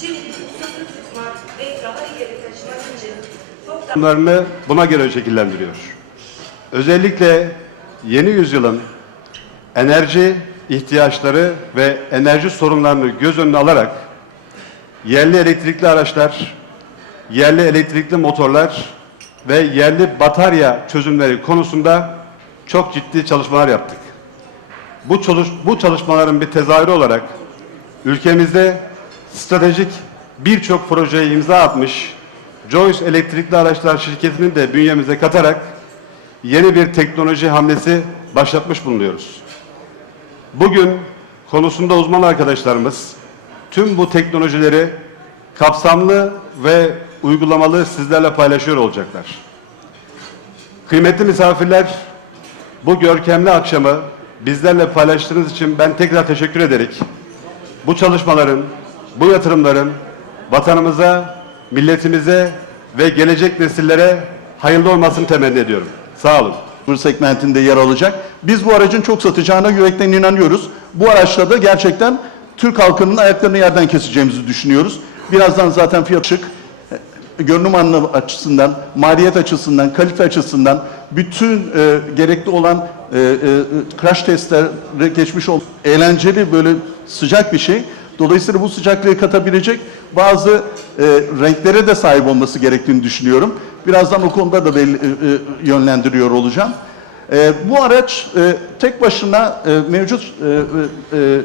Şimdi sıkı tutmak ve daha ileri taşımak için Bunlarını buna göre şekillendiriyor. Özellikle yeni yüzyılın enerji ihtiyaçları ve enerji sorunlarını göz önüne alarak yerli elektrikli araçlar, yerli elektrikli motorlar ve yerli batarya çözümleri konusunda çok ciddi çalışmalar yaptık. Bu, çalış bu çalışmaların bir tezahürü olarak ülkemizde stratejik birçok projeye imza atmış Joyce Elektrikli Araçlar şirketini de bünyemize katarak yeni bir teknoloji hamlesi başlatmış bulunuyoruz. Bugün konusunda uzman arkadaşlarımız tüm bu teknolojileri kapsamlı ve uygulamalı sizlerle paylaşıyor olacaklar. Kıymetli misafirler, bu görkemli akşamı bizlerle paylaştığınız için ben tekrar teşekkür ederek bu çalışmaların, bu yatırımların vatanımıza, milletimize ve gelecek nesillere hayırlı olmasını temenni ediyorum. Sağ olun. bu segmentinde yer alacak. Biz bu aracın çok satacağına yürekten inanıyoruz. Bu araçla da gerçekten Türk halkının ayaklarını yerden keseceğimizi düşünüyoruz. Birazdan zaten fiyat şık, görünüm anlamı açısından, maliyet açısından, kalite açısından bütün e, gerekli olan e, e, crash testleri geçmiş olan eğlenceli böyle sıcak bir şey. Dolayısıyla bu sıcaklığı katabilecek bazı e, renklere de sahip olması gerektiğini düşünüyorum. Birazdan o konuda da belli, e, e, yönlendiriyor olacağım. E, bu araç e, tek başına e, mevcut e, e, e,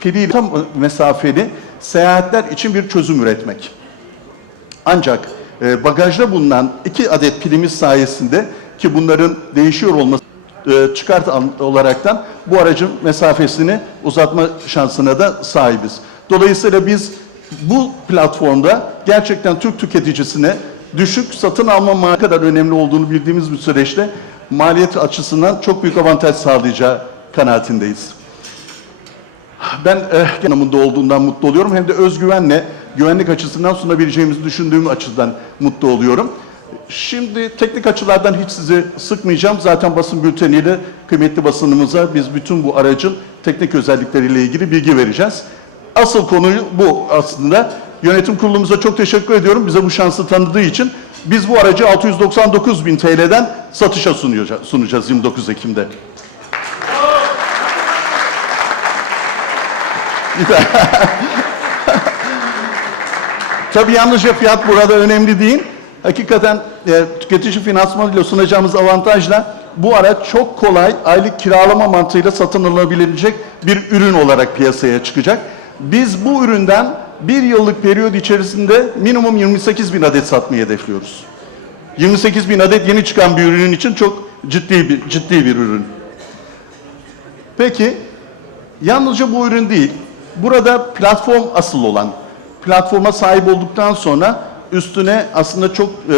piliyle tam mesafeli seyahatler için bir çözüm üretmek. Ancak e, bagajda bulunan iki adet pilimiz sayesinde ki bunların değişiyor olması e, çıkart an- olaraktan bu aracın mesafesini uzatma şansına da sahibiz. Dolayısıyla biz bu platformda gerçekten Türk tüketicisine düşük satın alma ma- ne kadar önemli olduğunu bildiğimiz bir süreçte maliyet açısından çok büyük avantaj sağlayacağı kanaatindeyiz. Ben eh, anlamında olduğundan mutlu oluyorum. Hem de özgüvenle güvenlik açısından sunabileceğimizi düşündüğüm açıdan mutlu oluyorum. Şimdi teknik açılardan hiç sizi sıkmayacağım. Zaten basın bülteniyle kıymetli basınımıza biz bütün bu aracın teknik özellikleriyle ilgili bilgi vereceğiz. Asıl konuyu bu aslında. Yönetim kurulumuza çok teşekkür ediyorum bize bu şansı tanıdığı için. Biz bu aracı 699 bin TL'den satışa sunacağız, sunacağız 29 Ekim'de. Tabii yalnızca fiyat burada önemli değil. Hakikaten e, tüketici finansmanıyla sunacağımız avantajla bu araç çok kolay aylık kiralama mantığıyla satın alınabilecek bir ürün olarak piyasaya çıkacak. Biz bu üründen bir yıllık periyod içerisinde minimum 28 bin adet satmayı hedefliyoruz. 28 bin adet yeni çıkan bir ürün için çok ciddi bir ciddi bir ürün. Peki Yalnızca bu ürün değil. Burada platform asıl olan. Platforma sahip olduktan sonra üstüne aslında çok e,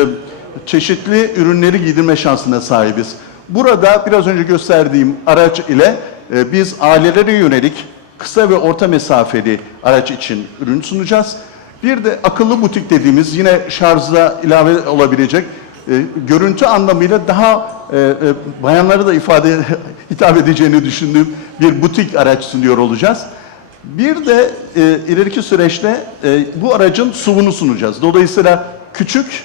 çeşitli ürünleri giydirme şansına sahibiz. Burada biraz önce gösterdiğim araç ile e, biz ailelere yönelik kısa ve orta mesafeli araç için ürün sunacağız. Bir de akıllı butik dediğimiz yine şarjda ilave olabilecek e, görüntü anlamıyla daha e, e, bayanlara da ifade hitap edeceğini düşündüğüm bir butik araç sunuyor olacağız. Bir de e, ileriki süreçte e, bu aracın SUV'unu sunacağız. Dolayısıyla küçük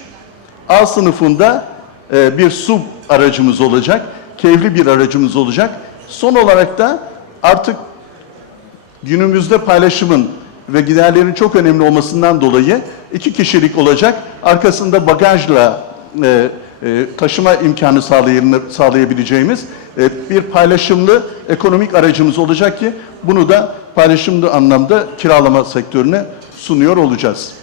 A sınıfında e, bir SUV aracımız olacak. Keyifli bir aracımız olacak. Son olarak da artık günümüzde paylaşımın ve giderlerin çok önemli olmasından dolayı iki kişilik olacak. Arkasında bagajla e, e, taşıma imkanı sağlayabileceğimiz e, bir paylaşımlı ekonomik aracımız olacak ki bunu da paylaşımlı anlamda kiralama sektörüne sunuyor olacağız.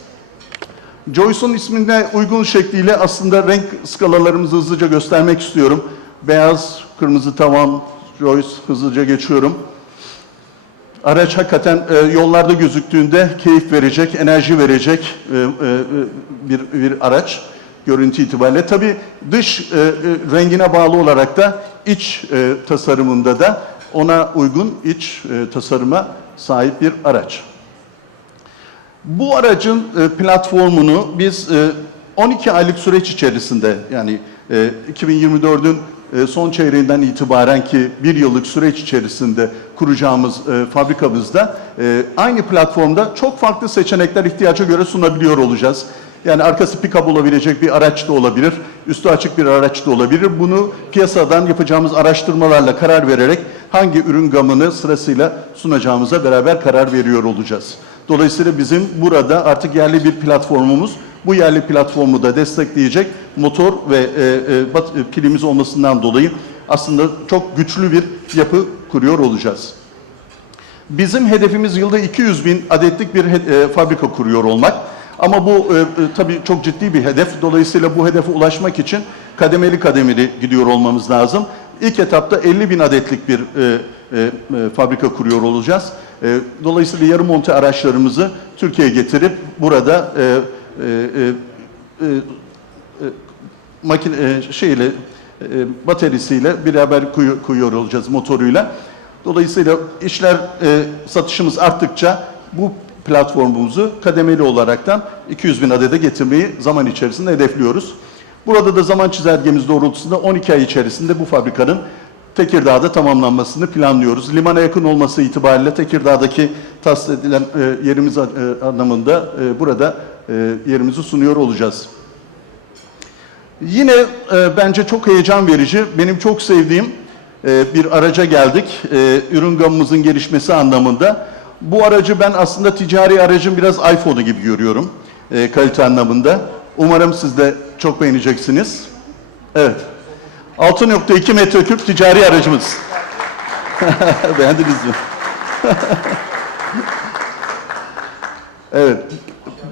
Joyce'un ismine uygun şekliyle aslında renk skalalarımızı hızlıca göstermek istiyorum. Beyaz, kırmızı tavan, Joyce hızlıca geçiyorum. Araç hakikaten e, yollarda gözüktüğünde keyif verecek, enerji verecek e, e, bir, bir araç görüntü itibariyle. Tabii dış e, e, rengine bağlı olarak da iç e, tasarımında da ona uygun iç e, tasarıma sahip bir araç. Bu aracın e, platformunu biz e, 12 aylık süreç içerisinde yani e, 2024'ün e, son çeyreğinden itibaren ki bir yıllık süreç içerisinde kuracağımız e, fabrikamızda e, aynı platformda çok farklı seçenekler ihtiyaca göre sunabiliyor olacağız. Yani arkası pick-up olabilecek bir araç da olabilir, üstü açık bir araç da olabilir. Bunu piyasadan yapacağımız araştırmalarla karar vererek hangi ürün gamını sırasıyla sunacağımıza beraber karar veriyor olacağız. Dolayısıyla bizim burada artık yerli bir platformumuz, bu yerli platformu da destekleyecek motor ve e, e, e, pilimiz olmasından dolayı aslında çok güçlü bir yapı kuruyor olacağız. Bizim hedefimiz yılda 200 bin adetlik bir e, fabrika kuruyor olmak. Ama bu e, e, tabii çok ciddi bir hedef. Dolayısıyla bu hedefe ulaşmak için kademeli kademeli gidiyor olmamız lazım. İlk etapta 50 bin adetlik bir e, e, e, fabrika kuruyor olacağız. E, dolayısıyla yarı monte araçlarımızı Türkiye'ye getirip burada e, e, e, e, makine e, şeyle e, bataryasıyla beraber kuyu- koyuyor olacağız motoruyla. Dolayısıyla işler e, satışımız arttıkça bu platformumuzu kademeli olaraktan 200 bin adede getirmeyi zaman içerisinde hedefliyoruz. Burada da zaman çizelgemiz doğrultusunda 12 ay içerisinde bu fabrikanın Tekirdağ'da tamamlanmasını planlıyoruz. Limana yakın olması itibariyle Tekirdağ'daki tahsis edilen e, yerimiz e, anlamında e, burada e, yerimizi sunuyor olacağız. Yine e, bence çok heyecan verici, benim çok sevdiğim e, bir araca geldik. E, ürün gamımızın gelişmesi anlamında. Bu aracı ben aslında ticari aracın biraz iPhone'u gibi görüyorum e, kalite anlamında. Umarım siz de çok beğeneceksiniz. Evet. 6.2 metreküp ticari aracımız. Beğendiniz mi? Evet,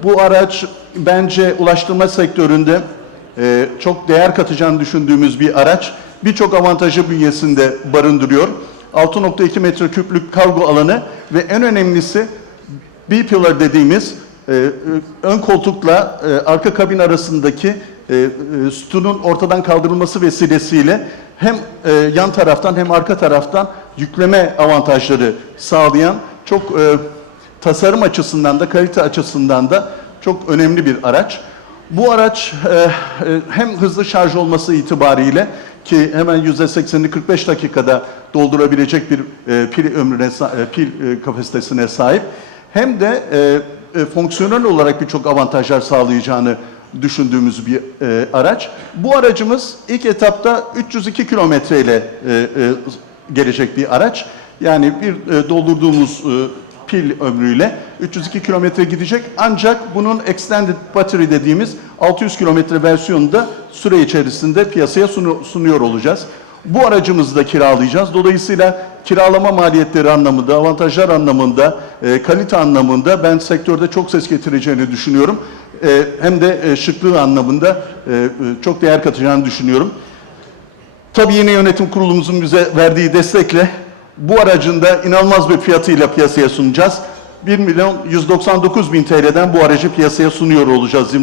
bu araç bence ulaştırma sektöründe e, çok değer katacağını düşündüğümüz bir araç. Birçok avantajı bünyesinde barındırıyor. 6.2 metreküplük kargo alanı ve en önemlisi B-pillar dediğimiz e, e, ön koltukla e, arka kabin arasındaki e, e, sütunun ortadan kaldırılması vesilesiyle hem e, yan taraftan hem arka taraftan yükleme avantajları sağlayan çok e, tasarım açısından da kalite açısından da çok önemli bir araç. Bu araç e, e, hem hızlı şarj olması itibariyle ki hemen %80'ini 45 dakikada doldurabilecek bir e, pil ömrüne e, pil e, kapasitesine sahip hem de e, e, fonksiyonel olarak birçok avantajlar sağlayacağını düşündüğümüz bir e, araç. Bu aracımız ilk etapta 302 kilometre ile e, e, gelecek bir araç. Yani bir e, doldurduğumuz e, pil ömrüyle 302 kilometre gidecek. Ancak bunun extended battery dediğimiz 600 kilometre versiyonunu da süre içerisinde piyasaya sunu- sunuyor olacağız. Bu aracımızı da kiralayacağız. Dolayısıyla kiralama maliyetleri anlamında, avantajlar anlamında, e, kalite anlamında ben sektörde çok ses getireceğini düşünüyorum. E, hem de e, şıklığı anlamında e, e, çok değer katacağını düşünüyorum. Tabii yeni yönetim kurulumuzun bize verdiği destekle bu aracın da inanılmaz bir fiyatıyla piyasaya sunacağız. 1 milyon 199 bin TL'den bu aracı piyasaya sunuyor olacağız. E, e,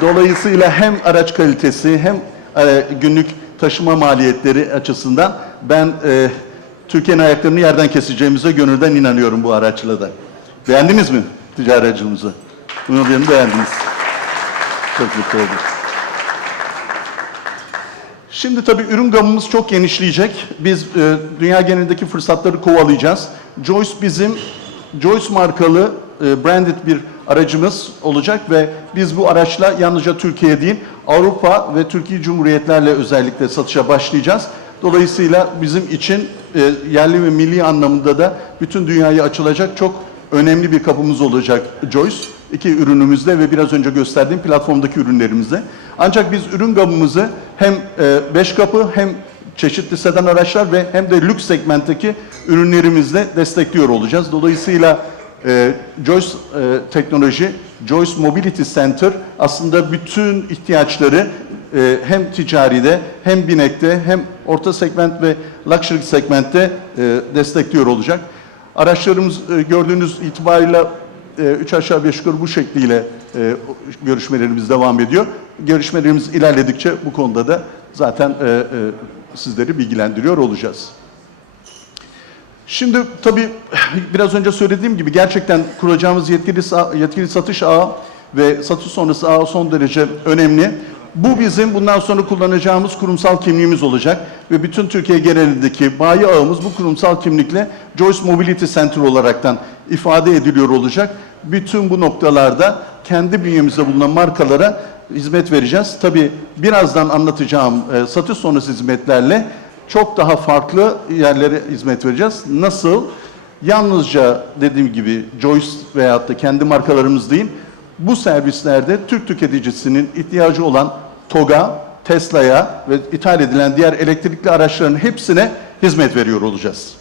Dolayısıyla hem araç kalitesi hem e, günlük taşıma maliyetleri açısından ben Türkiye'nin ayaklarını yerden keseceğimize gönülden inanıyorum bu araçla da. Beğendiniz mi ticari aracımızı? Umarım beğendiniz. Çok mutlu oldum. Şimdi tabii ürün gamımız çok genişleyecek. Biz e, dünya genelindeki fırsatları kovalayacağız. Joyce bizim Joyce markalı e, branded bir aracımız olacak ve biz bu araçla yalnızca Türkiye değil Avrupa ve Türkiye Cumhuriyetlerle özellikle satışa başlayacağız. Dolayısıyla bizim için e, yerli ve milli anlamında da bütün dünyaya açılacak çok önemli bir kapımız olacak Joyce. iki ürünümüzde ve biraz önce gösterdiğim platformdaki ürünlerimizde. Ancak biz ürün gamımızı hem 5 kapı hem çeşitli sedan araçlar ve hem de lüks segmentteki ürünlerimizle destekliyor olacağız. Dolayısıyla e, Joyce e, Teknoloji, Joyce Mobility Center aslında bütün ihtiyaçları e, hem ticaride hem binekte hem orta segment ve luxury segmentte e, destekliyor olacak. Araçlarımız e, gördüğünüz itibarıyla e, üç aşağı beş yukarı bu şekliyle e, görüşmelerimiz devam ediyor. Görüşmelerimiz ilerledikçe bu konuda da zaten e, e, sizleri bilgilendiriyor olacağız. Şimdi tabii biraz önce söylediğim gibi gerçekten kuracağımız yetkili, yetkili satış ağı ve satış sonrası ağ son derece önemli. Bu bizim bundan sonra kullanacağımız kurumsal kimliğimiz olacak ve bütün Türkiye genelindeki bayi ağımız bu kurumsal kimlikle Joyce Mobility Center olaraktan ifade ediliyor olacak. Bütün bu noktalarda kendi bünyemizde bulunan markalara hizmet vereceğiz. Tabii birazdan anlatacağım e, satış sonrası hizmetlerle çok daha farklı yerlere hizmet vereceğiz. Nasıl? Yalnızca dediğim gibi Joyce veyahut da kendi markalarımız değil, bu servislerde Türk tüketicisinin ihtiyacı olan TOG'a, Tesla'ya ve ithal edilen diğer elektrikli araçların hepsine hizmet veriyor olacağız.